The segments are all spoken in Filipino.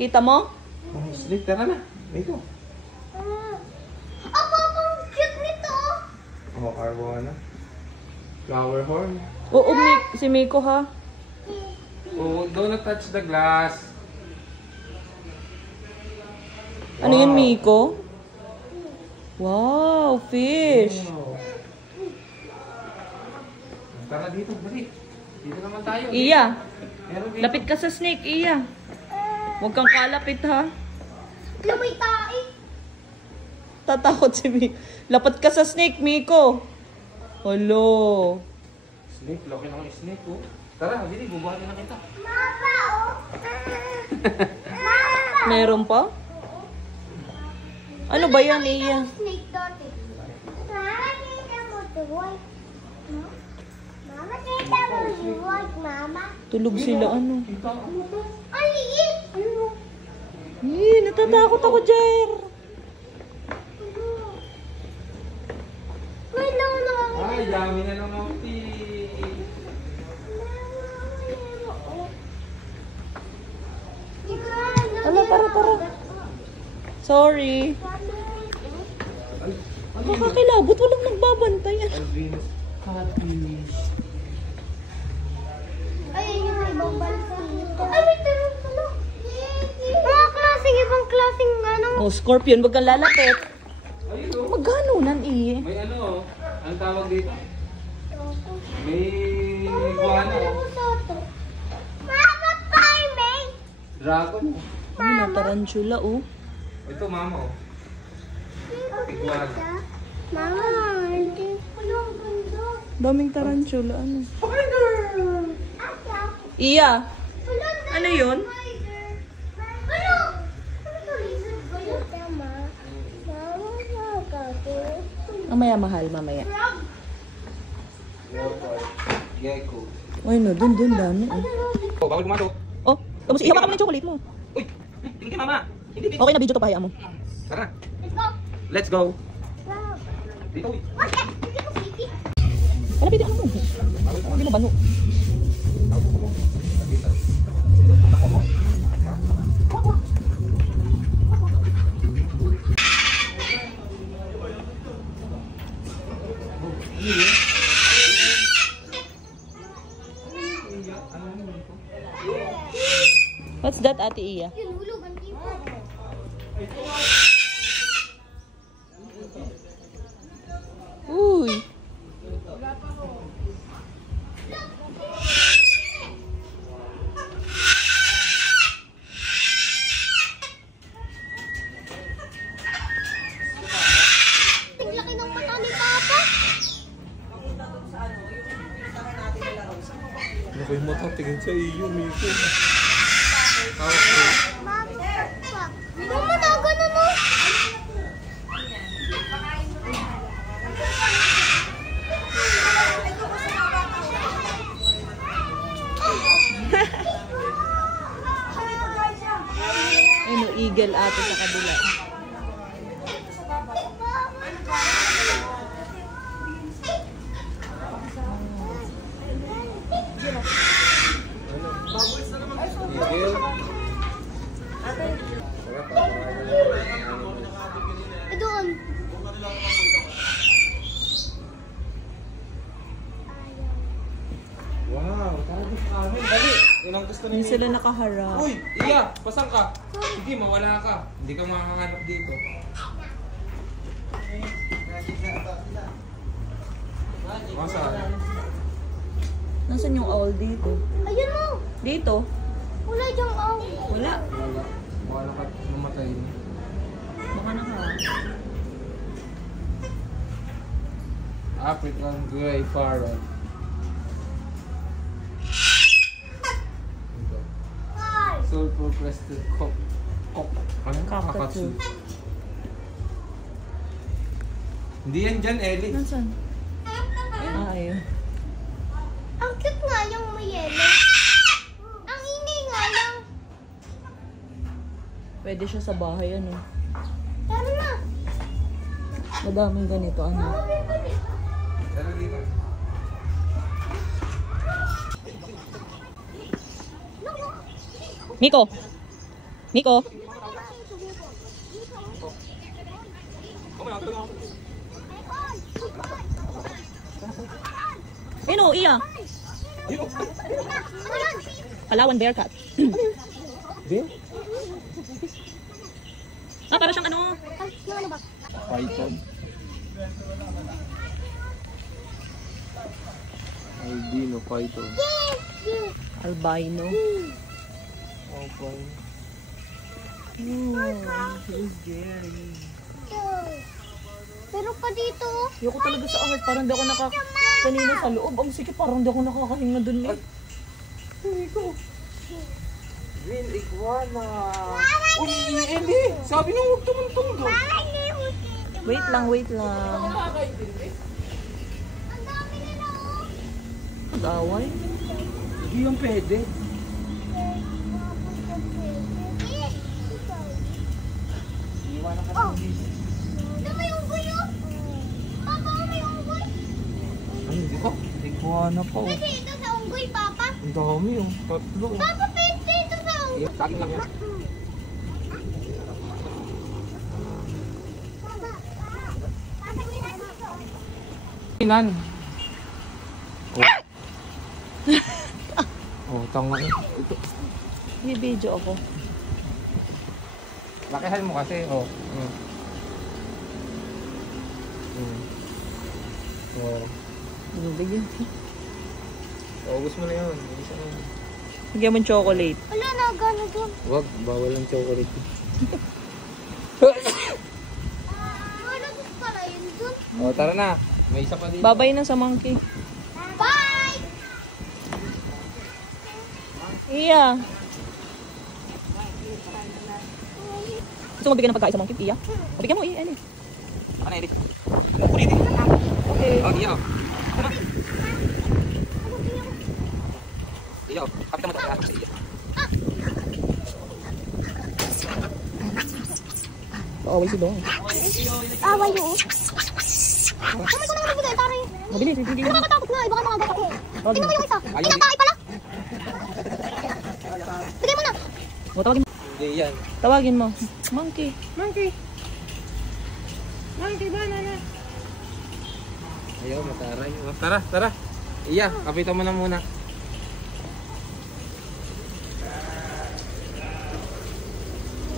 Kita mo? Oh, snake, tara na. Miko. Ang cute nito. Oh, Arwana. Flower horn. Oo, si Miko ha. Oh, don't touch the glass. Ano yun, Miko? Wow, fish. Wow. Tara dito, dali. Dito naman tayo. Iya, Meron dito. lapit ka sa snake, Iya. Huwag kang kalapit ha. Lumay tayo. Tatakot si Miko. Lapit ka sa snake, Miko. Hello. Snake, laki ng snake oh. Tara, dali, bubuhatin na kita. Mama, oh. Meron pa? Ano ba yan, Iya? Snake dati. Mama, kita mo to white. No? Mama, kita mo to white, mama. Tulog sila, ano? Kita mo to. Ang liit. Natatakot ako, Jer. May lolo. Ay, dami na ng nauti. Ala, tara. Sorry. Makakilabot, walang nagbabantay. Alvinus catfish. Ay, yung ibang bansa. Ay, may tarong pala. Mga klaseng, ibang klaseng ano. Oh, scorpion, wag kang lalapit. Ayun oh. Magano nan, Iya? May ano oh. Ang tawag dito? May iguana oh. Mama, may. Dragon oh. Ay, natarantula, oh. Ito mama oh. Iguana. Mama, hindi ko yung ganda. Daming tarantula, ano? Spider! Iya, ano yun? Spider! Ano? Ano to, lizard ba yun? Tama. Mama, nakakato. Mamaya, mahal, mamaya. Frog! Leopard. Gecko. Ay, no, dun, dami, oh. Oh, bawal gumato. Oh, tapos ihawakan mo ng chocolate mo. Uy! Tingin kay mama. Hindi. Okay na, video to, pahaya mo. Tara. Let's go! Let's go. Frog! Dito uy. What? Hindi ko sleepy. Ano, pwede, ano mo? Hindi mo bano. What's that, Ate Iya? Yun, hulog ang tipo. Uy. Ang laki ng mata ni Papa. Ano ko yung mata? Tingin sa iyo, Miko. Mama, fuck. Mama, nagano mo. Ano, eagle ate sa kabila. Eagle. Doon. Wow, tara sa amin. Dali. Yan ang gusto Hindi ninyo. sila nakaharap. Uy, Iya, pasang ka. Sige, mawala ka. Hindi ka makakanap dito. Masa? Nasaan yung owl dito? Ayun mo. Dito? Wala diyang aw. Wala. Wala. Wala ka namatay. Baka naka. African Grey Parrot. Sulfur crested cock. Ano? Cockatoo. Hindi yan dyan, Ellie. Nasaan? Ayun. Ang cute nga yung may yellow. Ang ingay nga lang. Pwede siya sa bahay, ano. Tara na. Madaming ganito, ano. Tara dito. Miko! Miko. Ayun o, iya. Palawan Bearcat. Para siyang ano? Python. Albino python. Albino. Okay. Pero pa dito. Ayoko talaga sa art. Parang di ako kanina sa loob. Ang sikip, parang di ako nakakahinga dun eh. Green iguana. Uy, hindi. Sabi nung huwag tumuntong doon. Wait lang, wait lang. Ang dami nila oh. Daway. Hindi yung pwede. Iwanan ka Oh. ng gis. Ito may unggoy oh. Papa, may unggoy. Ay, hindi ko. Iguana pa oh. Pwede ito sa unggoy, Papa. Ang dami yung tatlo. Papa, pwede ito sa unggoy. Saging lang yan. Inan. Oh. Oh, tanga eh. Ito. May video ako. Lakihan mo kasi. Oh. Oh. Bigyan. Ubus mo na yun. Isa na yun. Bigyan mo yung chocolate. Wala na, gano'n doon. Wag, bawal ang chocolate. Wala doon pala yun doon. Oh, tara na. May isa pa dito. Babay na sa monkey. Bye! Iya. Gusto mo bigyan ng pagkain sa monkey? Iya. O, bigyan mo, iya. Ano? Ano, Edith? Kunin. Okay. Oh, iya. Iya, kapitan mo ito. Paaway si Dong. Away mo. Kamay ko na yung bigay, taray. Mabilis, hindi. Nakakatakot na, iba ka mga gato. Tawagin Tingnan mo. mo yung isa. Ayaw, Pinakain pala. Bigay mo na. O, tawagin mo. Hindi yan. Tawagin mo. Monkey. Monkey. Monkey, banana. Ayaw, mataray. Oh, tara, tara. Iya, kapitan mo na muna.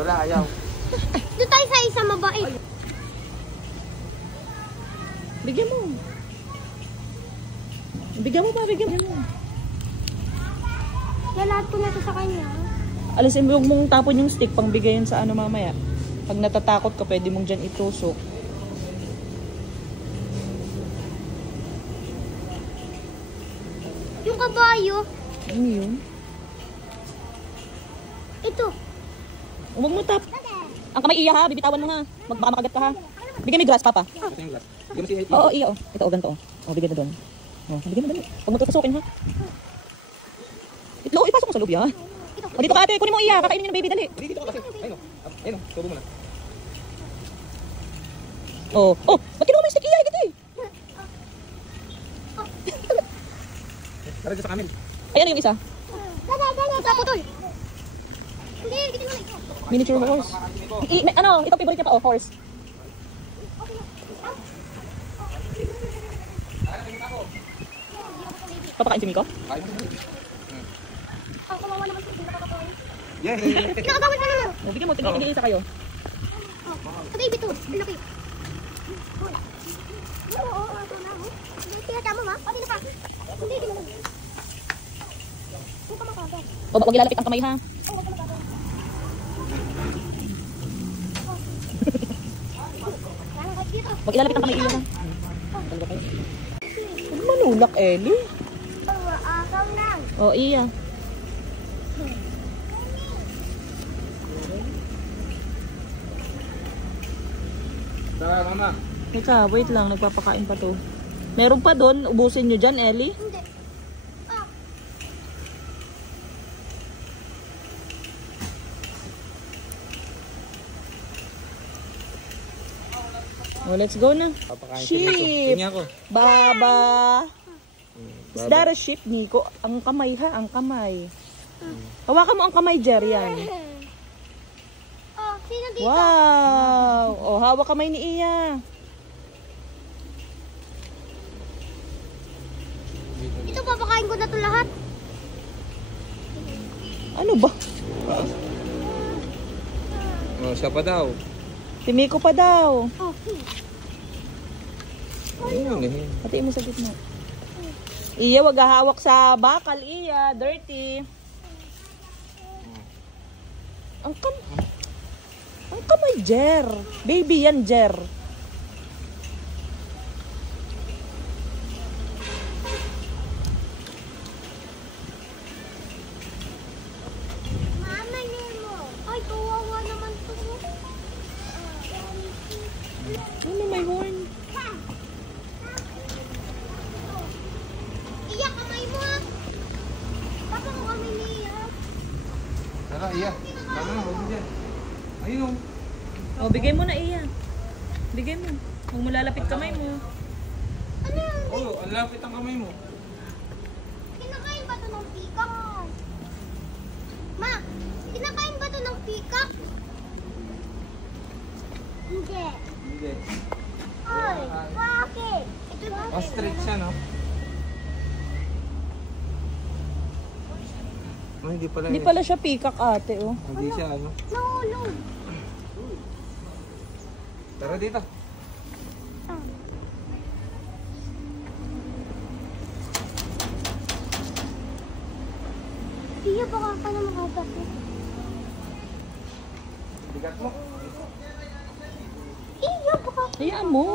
Wala, ayaw. Doon tayo sa isa mabait. Bigyan mo. Bigyan mo pa, bigyan mo. Lahat ko na ito sa kanya. Alisin mo, huwag mong tapon yung stick pang bigayan sa ano mamaya. Pag natatakot ka, pwede mong dyan itusok. Yung kabayo. Ano yun? Ito. Huwag mo tap. Ang kamay iya ha, bibitawan mo ha. Baka makagat ka ha. Bigyan mo yung grass, papa. Ito yung glass. Bigyan mo si Edith. Oo, iya o. Ito o, ganito o. O, bigyan mo doon. O, bigyan mo dali. Huwag mo tutusukin ha. Itlo, ipasok mo sa loob ya. O, dito ka ate, kunin mo iya. Kakainin yung baby, dali. Dito ka kasi. Ayun o. Ayun o, tubo mo na. O, ba't kinuha mo yung stick iya? Dito eh. Tara dito sa kamil. Ayan yung isa. Sa putol. Hindi, dito mo na ito. Miniature horse. Ano, ito favorite niya pa o, horse. Papakain si Miko? Kain mo. Ang kawawa naman sa pinakakakain. Yeah. Pinakabawal ka naman. O, bigyan mo, tigil isa kayo. Sa baby to. Laki. Oo, ito na. Tinata mo ma? O, dito pa. Hindi, dito mo. Huwag ka makagat. O, huwag ilalapit ang kamay ha. Oo, huwag ka makagat. Dito. Huwag ilalapit ang kamay iyo ha. Huwag manulak, Ellie. Akaw lang. O, iya. Tara, mama. Teka, wait lang. Nagpapakain pa to. Meron pa doon. Ubusin nyo dyan, Ellie. Hindi. Ah. O, let's go na. Papakain si Nico. Sheep. Tingnan ko. Baba. Is Baba. that a sheep, Nico? Ang kamay ha, ang kamay. Hawakan mo ang kamay, Jer, yan. Sino dito? Wow! Oh, hawak kamay ni Iya. Ito, papakain ko na to lahat. Ano ba? Oh, siya pa daw. Si Miko pa daw. Okay. Ayun eh. Pati mo sa gitna. Iya, wag hawak sa bakal, Iya. Dirty. Ang kamay, Jer. Baby yan, Jer. Mama, Nemo. Ay, kawawa naman to. Ano, may horn? Iya, kamay mo ha. Papa ko kamay niya. Tara, iya. Tama na, huwag mo dyan. Ayun oh. Oh, bigay mo na, Iya. Bigay mo. Huwag mo lalapit kamay mo. Ano yan? Oh, ang lapit ang kamay mo. Kinakain ba to ng pikak? Ma, kinakain ba to ng pikak? Hindi. Hindi. Ay, bakit? Ito ba? Ostrich siya, no? Oh, hindi pala. Hindi pala siya peacock, ate, oh. Hindi siya, ano? Nahulog. Tara dito. Iya, baka ka na makabasa. Bigat mo. Iya, baka ka. Hayaan mo.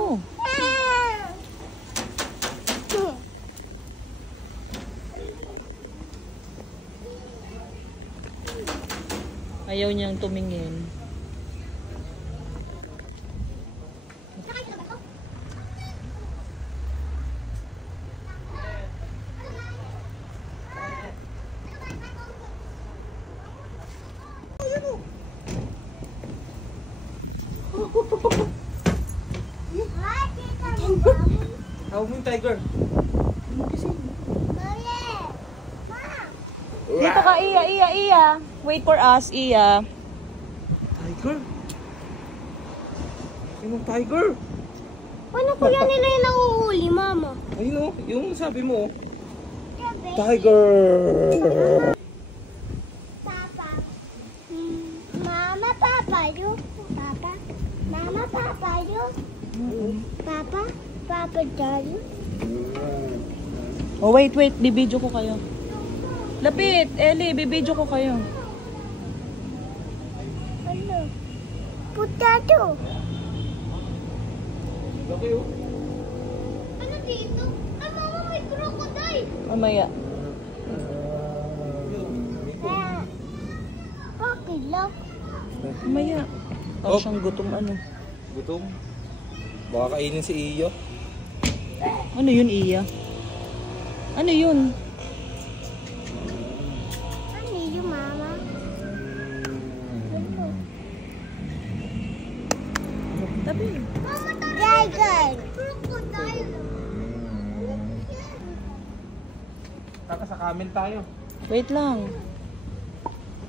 Ayaw niyang tumingin. Nakain ka ba to? Ah, tita mo. Tawag mo yung tiger. Mali. Ma. Dito ka, Iya, Iya, Iya. Wait for us, Iya. Tiger? Sinong tiger? Paano kuya nila yung nahuhuli, mama? Ayun oh, yung sabi mo oh. Sabi. Tiger! Papa. Mama, Papa, you. Papa. Mama, Papa, you. Papa. Papa, Daddy. Oh, wait, bibidyo ko kayo. Lapit, Ellie, bibidyo ko kayo. Ano? Potato. Laki oh. Ano dito? Ay, mama, may crocodile. Mamaya. Bakit lang? Mamaya. Oh. Oh, siyang gutom, ano. Gutom. Baka kainin si Iyo. Ano yun, Iya? Ano yun? Ano yung mama? Ano? Tabi. Mama, tiger. Crocodile. Kaka sa camel tayo. Wait lang.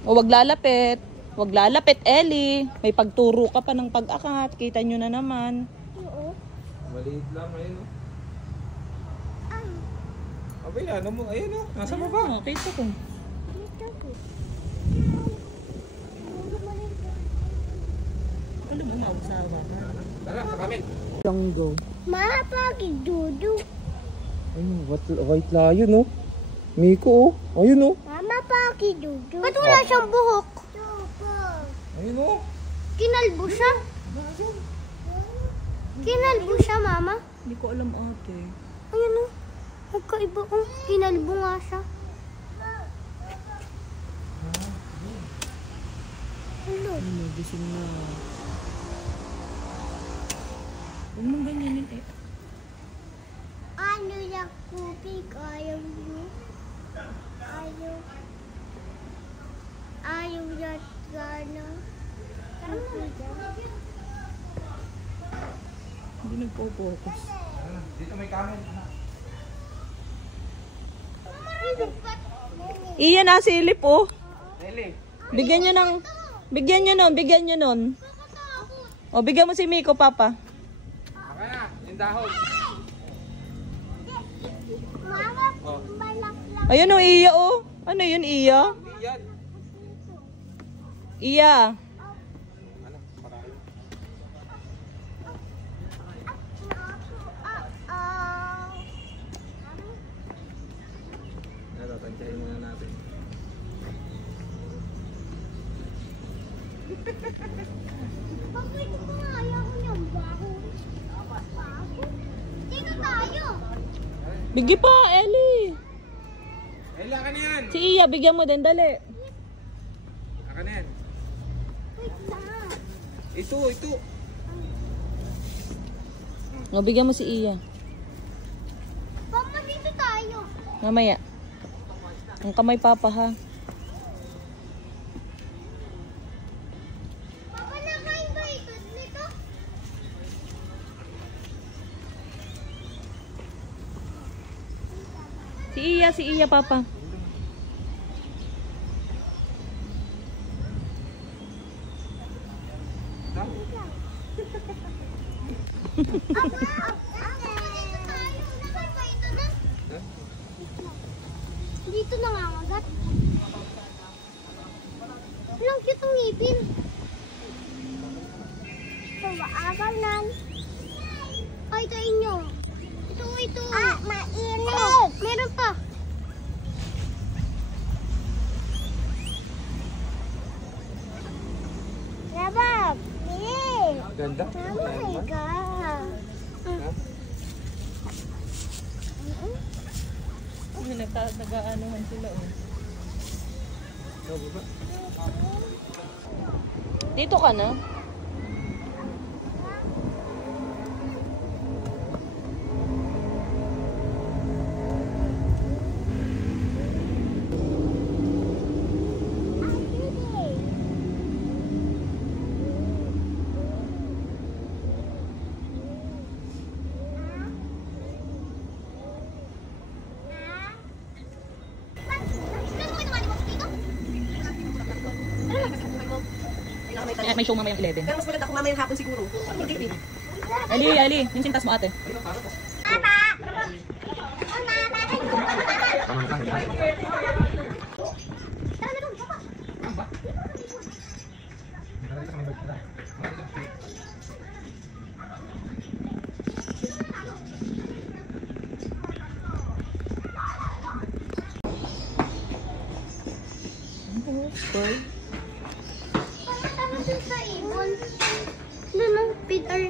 O, wag lalapit. Wag lalapit, Ellie. May pagturo ka pa ng pag-akat. Kita nyo na naman. Oo. Maliit lang, ayun oh. Ay, Abay, ano mo? Ayun oh, nasa baba. Ah, kita ko. dito ko. Ano mo mausawa ka? Tara, sa camel. Long go. Mama, bakit dudu? Ayun, white lion oh. Miko oh. Ayun oh. Mama, bakit dudu? Ba't wala siyang buhok? Ayun oh. Kinalbo siya. Kinalbo siya, mama. Hindi ko alam, ate. Ayun o. Magkaiba o. Kinalbo nga siya. Ano? Ano, gising na. Huwag mong ganyanin eh. Ano yung kubig? Ayaw nyo? Ayaw. Ayaw yan gana. Hindi nagpo-focus. Dito may camel. Iya, nasilip oh. Nelly. Bigyan niyo ng... Bigyan nyo nun, bigyan nyo nun. O, bigyan mo si Miko, Papa. Baka na, yung dahon. Mama, Oh. malak-lak. Ayun o, Iya o. Ano yun, Iya? Hindi yan. Iya. Ano? Parayo. Tatantyahin muna natin. Bakit ko nga ayaw ko niyang baho? Baho? Dito tayo. Bigyan pa, Ellie. Ella, ka na yan! Si Iya, bigyan mo din, dali. Aka na yan. Wait lang. Ito. O, bigyan mo si Iya. Papa, dito tayo. Mamaya. Ang kamay, Papa, ha? Papa, nakain ba ito nito? Si Iya, Papa. Dito nangangagat. Walang cute ang ngipin. Ito, maagal lang. Ay, ito inyo. Ito. Ah, mainit. Oh, meron pa. Rabab, bilis. Ganda. Oh my God. Nag-aanuhan sila, oh. Dito ka na? May show mamayang 11. Pero mas maganda kung mamayang hapon siguro. Ali, yung sintas mo ate. Tama din sa ibon. Ano, Peter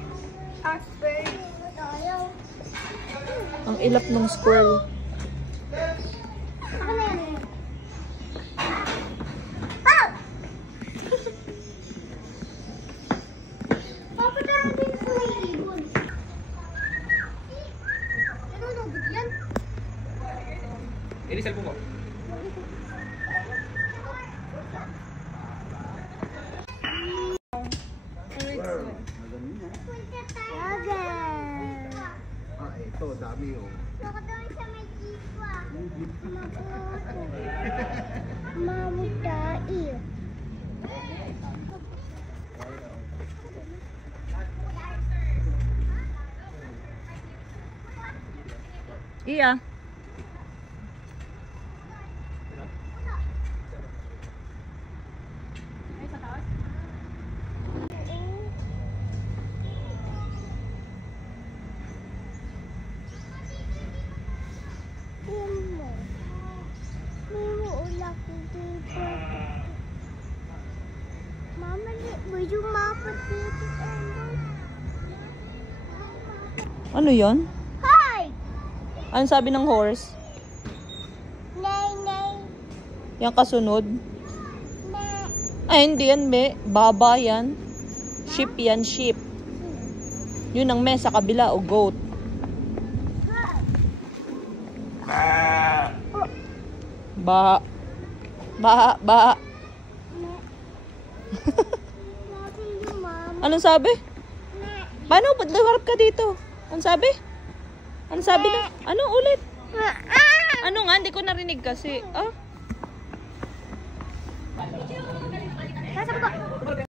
Asper. Tayo. Ang ilap ng squirrel. Ako na yan. Pop! Papa, tama din sa ibon. Nanonood yan. Ini cellphone ko. Ito, dami oh. Nakatawa sa may jipa. Mamutai. Iya. Mama, would you mop it dito? Ano yon? Hi! Ano sabi ng horse? Nay, nay, Yung kasunod? nay. Ay, hindi yan, be. Baba yan. Sheep yan, sheep. Yun ang me sa kabila o goat. Ba. Ba. Sabi yung mama. Anong sabi? Paano? Ba't naharap ka dito? Anong sabi? Anong sabi na? Ano ulit? Ano nga? Hindi ko narinig kasi. Ah? Nasa baba.